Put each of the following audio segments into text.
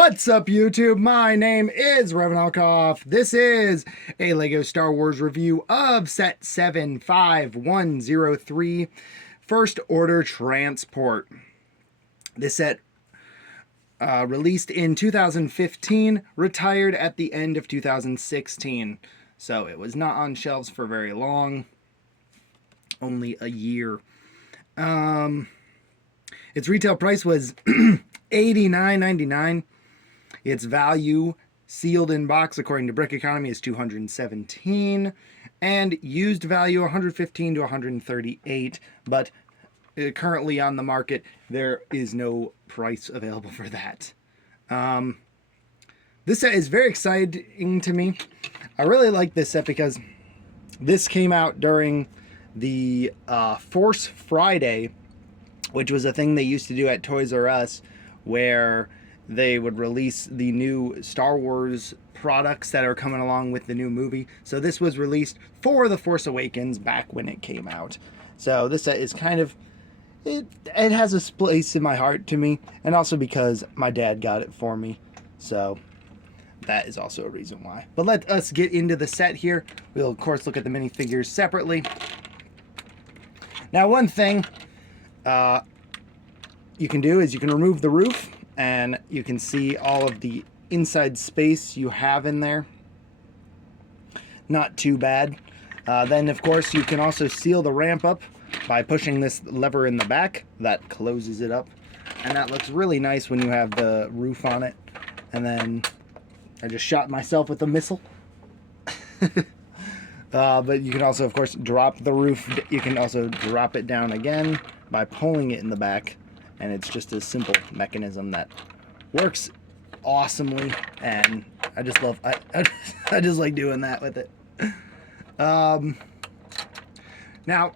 What's up, YouTube? My name is Revan Alkoff. This is a LEGO Star Wars review of Set 75103 First Order Transport. This set released in 2015, retired at the end of 2016. So it was not on shelves for very long, only a year. Its retail price was $89.99. Its value sealed in box according to Brick Economy is $217, and used value $115 to $138. But currently on the market, there is no price available for that. This set is very exciting to me. I really like this set because this came out during the Force Friday, which was a thing they used to do at Toys R Us, where they would release the new Star Wars products that are coming along with the new movie. So this was released for The Force Awakens back when it came out. So this set is kind of, it has a place in my heart to me, and also because my dad got it for me. So that is also a reason why. But let us get into the set here. We'll of course look at the minifigures separately. Now, one thing you can do is you can remove the roof, and you can see all of the inside space you have in there. Not too bad. Then, of course, you can also seal the ramp up by pushing this lever in the back. That closes it up. And that looks really nice when you have the roof on it. And then I just shot myself with a missile. But you can also, of course, drop the roof. You can also drop it down again by pulling it in the back. And it's just a simple mechanism that works awesomely, and I just love, I just like doing that with it. Now,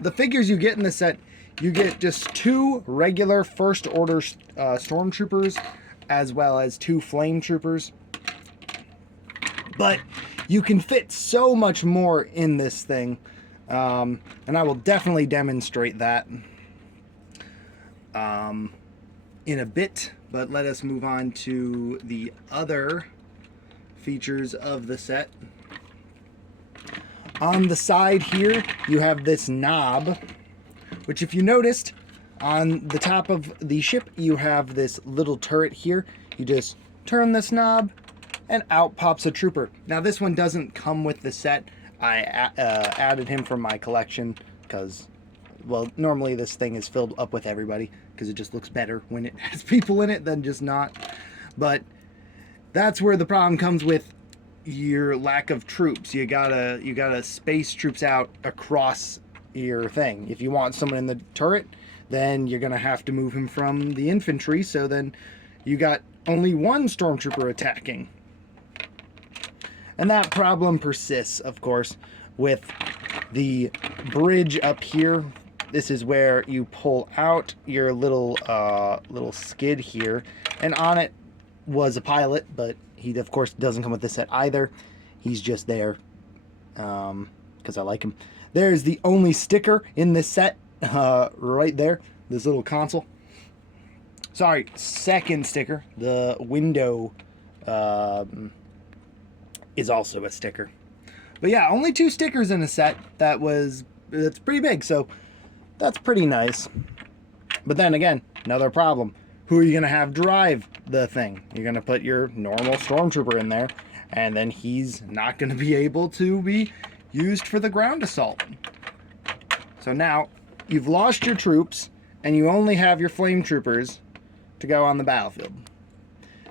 the figures you get in the set, you get just 2 regular First Order Stormtroopers, as well as 2 Flame Troopers. But you can fit so much more in this thing, and I will definitely demonstrate that in a bit, but let us move on to the other features of the set. On the side here, you have this knob, which, if you noticed, on the top of the ship, you have this little turret here. You just turn this knob, and out pops a trooper. Now, this one doesn't come with the set. I added him from my collection because, well, normally this thing is filled up with everybody because it just looks better when it has people in it than just not. But that's where the problem comes with your lack of troops. You gotta space troops out across your thing. If you want someone in the turret, then you're gonna have to move him from the infantry, so then you got only one stormtrooper attacking. And that problem persists, of course, with the bridge up here. This is where you pull out your little skid here, and on it was a pilot, but he of course doesn't come with this set either. He's just there because I like him. There's the only sticker in this set, right there, this little console. Sorry, second sticker. The window is also a sticker. But yeah, only 2 stickers in a set. That's pretty big, so that's pretty nice. But then again, another problem. Who are you going to have drive the thing? You're going to put your normal stormtrooper in there, and then he's not going to be able to be used for the ground assault. So now, you've lost your troops, and you only have your flame troopers to go on the battlefield.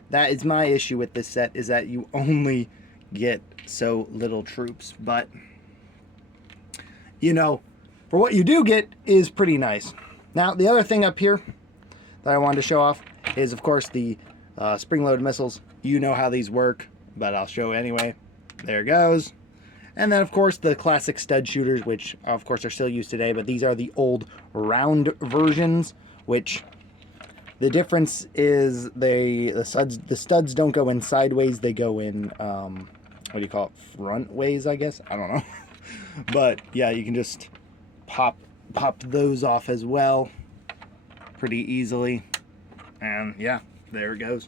That is my issue with this set, is that you only get so little troops. But, you know, for what you do get is pretty nice. Now, the other thing up here that I wanted to show off is, of course, the spring-loaded missiles. You know how these work, but I'll show anyway. There it goes. And then, of course, the classic stud shooters, which, of course, are still used today, but these are the old round versions, which the difference is the studs don't go in sideways. They go in, what do you call it, front ways, I guess? I don't know. But, yeah, you can just pop those off as well pretty easily, and yeah, there it goes.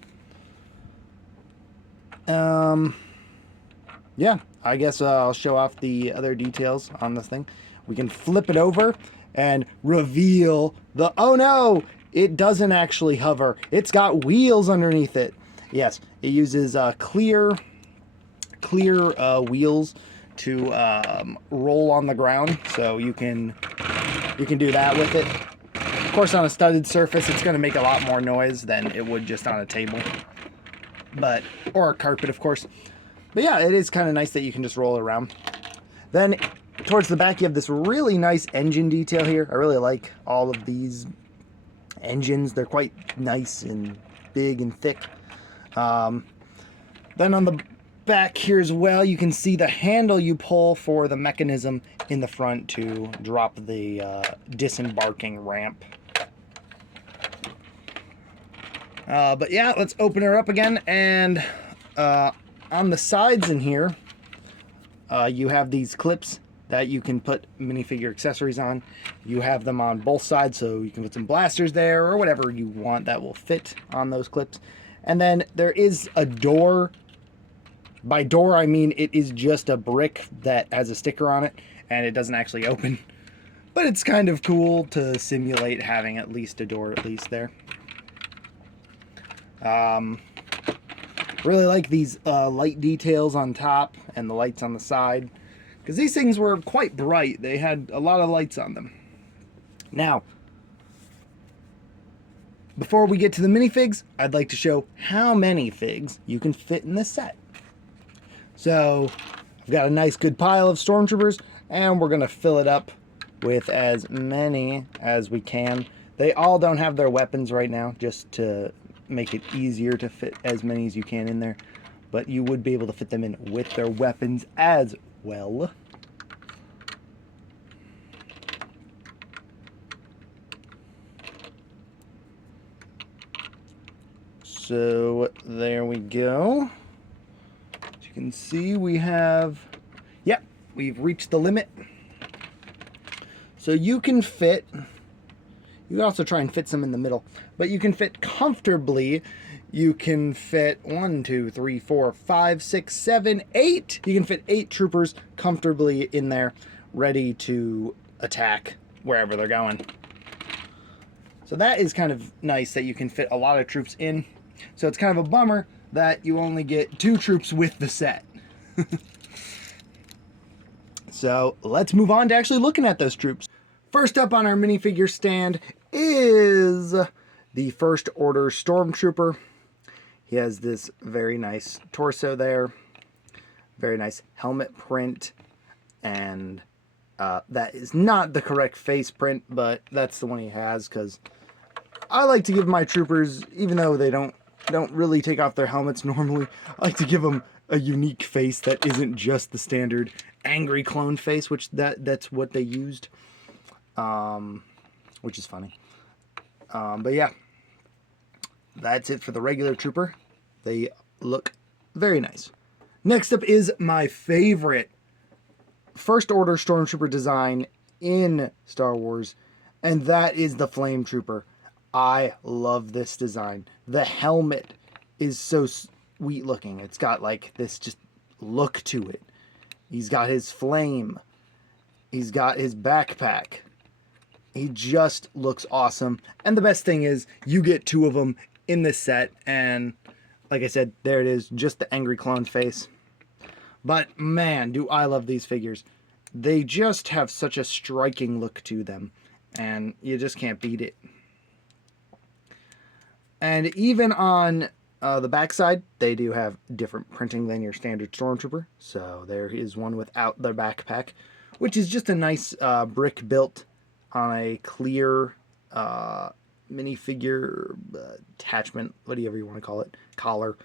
Yeah, I guess I'll show off the other details on this thing. We can flip it over and reveal the, oh no, it doesn't actually hover. It's got wheels underneath it. Yes, it uses clear wheels to roll on the ground, so you can do that with it. Of course, on a studded surface, it's going to make a lot more noise than it would just on a table, or a carpet, of course. But yeah, it is kind of nice that you can just roll it around. Then towards the back, you have this really nice engine detail here. I really like all of these engines. They're quite nice and big and thick. Then on the back here as well, you can see the handle you pull for the mechanism in the front to drop the disembarking ramp. But yeah, let's open her up again. And on the sides in here, you have these clips that you can put minifigure accessories on. You have them on both sides, so you can put some blasters there or whatever you want that will fit on those clips. And then there is a door. By door, I mean it is just a brick that has a sticker on it, and it doesn't actually open. But it's kind of cool to simulate having at least a door at least there. Really like these light details on top and the lights on the side, because these things were quite bright. They had a lot of lights on them. Now, before we get to the minifigs, I'd like to show how many figs you can fit in this set. So, I've got a nice good pile of Stormtroopers, and we're going to fill it up with as many as we can. They all don't have their weapons right now, just to make it easier to fit as many as you can in there. But you would be able to fit them in with their weapons as well. So there we go. As you can see, we have, yep, we've reached the limit. So you can fit, you can also try and fit some in the middle, but you can fit comfortably. You can fit 1, 2, 3, 4, 5, 6, 7, 8. You can fit 8 troopers comfortably in there, ready to attack wherever they're going. So that is kind of nice that you can fit a lot of troops in. So it's kind of a bummer that you only get 2 troops with the set. So let's move on to actually looking at those troops. First up on our minifigure stand is the First Order Stormtrooper. He has this very nice torso there, very nice helmet print, and that is not the correct face print, but that's the one he has, because I like to give my troopers, even though they don't really take off their helmets normally, I like to give them a unique face that isn't just the standard angry clone face, which that's what they used, which is funny. But yeah, that's it for the regular trooper. They look very nice. Next up is my favorite First Order Stormtrooper design in Star Wars, and that is the Flame Trooper. I love this design. The helmet is so sweet looking. It's got like this just look to it. He's got his flame. He's got his backpack. He just looks awesome. And the best thing is you get 2 of them in this set, and like I said, there it is, just the angry clone face. But man, do I love these figures. They just have such a striking look to them, and you just can't beat it. And even on the backside, they do have different printing than your standard Stormtrooper. So there is one without their backpack, which is just a nice brick built on a clear minifigure attachment, whatever you want to call it, collar.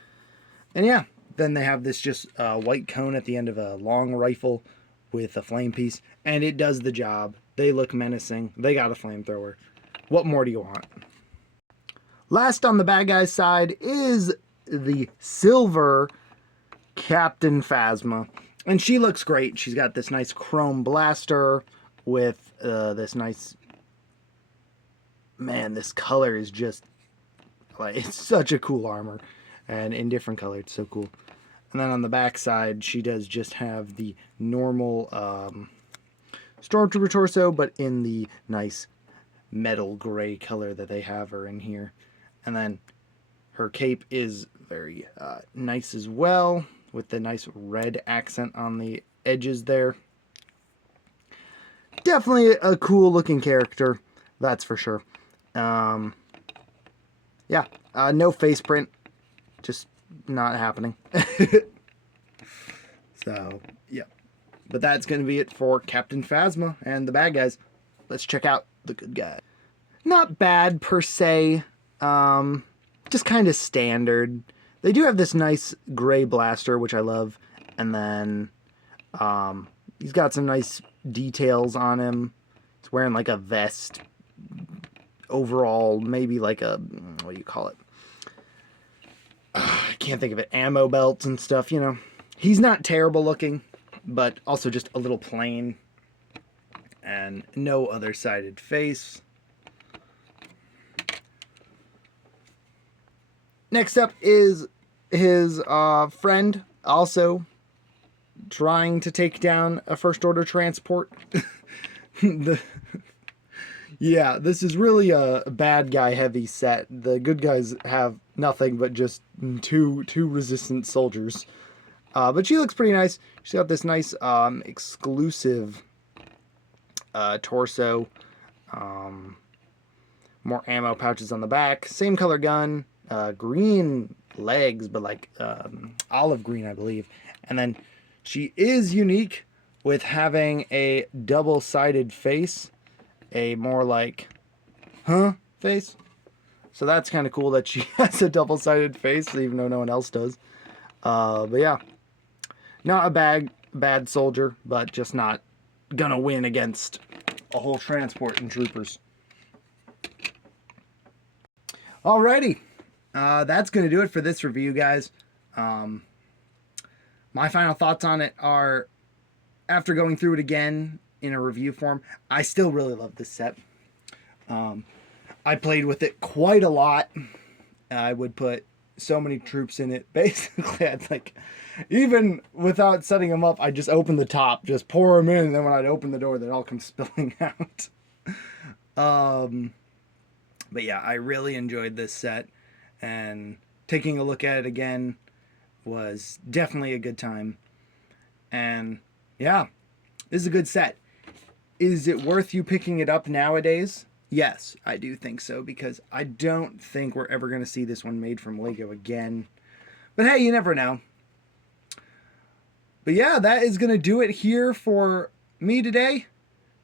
And yeah, then they have this just white cone at the end of a long rifle with a flame piece, and it does the job. They look menacing. They got a flamethrower. What more do you want? Last on the bad guy's side is the silver Captain Phasma. And she looks great. She's got this nice chrome blaster with this nice... Man, this color is just... like, it's such a cool armor. And in different color, it's so cool. And then on the back side, she does just have the normal Stormtrooper torso, but in the nice metal gray color that they have her in here. And then her cape is very nice as well, with the nice red accent on the edges there. Definitely a cool looking character, that's for sure. Yeah, no face print, just not happening. So, yeah. But that's going to be it for Captain Phasma and the bad guys. Let's check out the good guy. Not bad per se, just kind of standard. They do have this nice gray blaster, which I love, and then he's got some nice details on him. He's wearing like a vest, overall, maybe like a, what do you call it? I can't think of it. Ammo belts and stuff, you know. He's not terrible looking, but also just a little plain. And no other sided face. Next up is his friend, also trying to take down a First Order transport. Yeah, this is really a bad guy heavy set. The good guys have nothing but just two resistant soldiers. But she looks pretty nice. She's got this nice exclusive torso. More ammo pouches on the back. Same color gun. Green legs, but like olive green, I believe. And then she is unique with having a double-sided face. A more like, face. So that's kind of cool that she has a double-sided face, even though no one else does. But yeah. Not a bad soldier, but just not gonna win against a whole transport and troopers. Alrighty. That's gonna do it for this review, guys. My final thoughts on it are, after going through it again in a review form, I still really love this set. I played with it quite a lot. I would put so many troops in it. Basically, I'd like, even without setting them up, I'd just open the top, just pour them in, and then when I'd open the door, they'd all come spilling out. But yeah, I really enjoyed this set, and taking a look at it again was definitely a good time. And yeah, this is a good set. Is it worth you picking it up nowadays? Yes, I do think so, because I don't think we're ever going to see this one made from Lego again. But hey, you never know. But yeah, that is going to do it here for me today.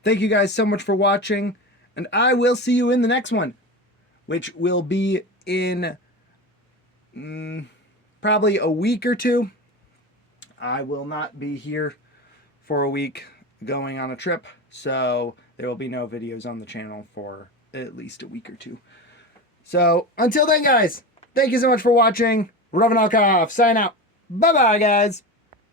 Thank you guys so much for watching, and I will see you in the next one, which will be in probably a week or two. I will not be here for a week, going on a trip, so there will be no videos on the channel for at least a week or two. So until then, guys, thank you so much for watching. Ravenalkov, sign out. Bye bye, guys.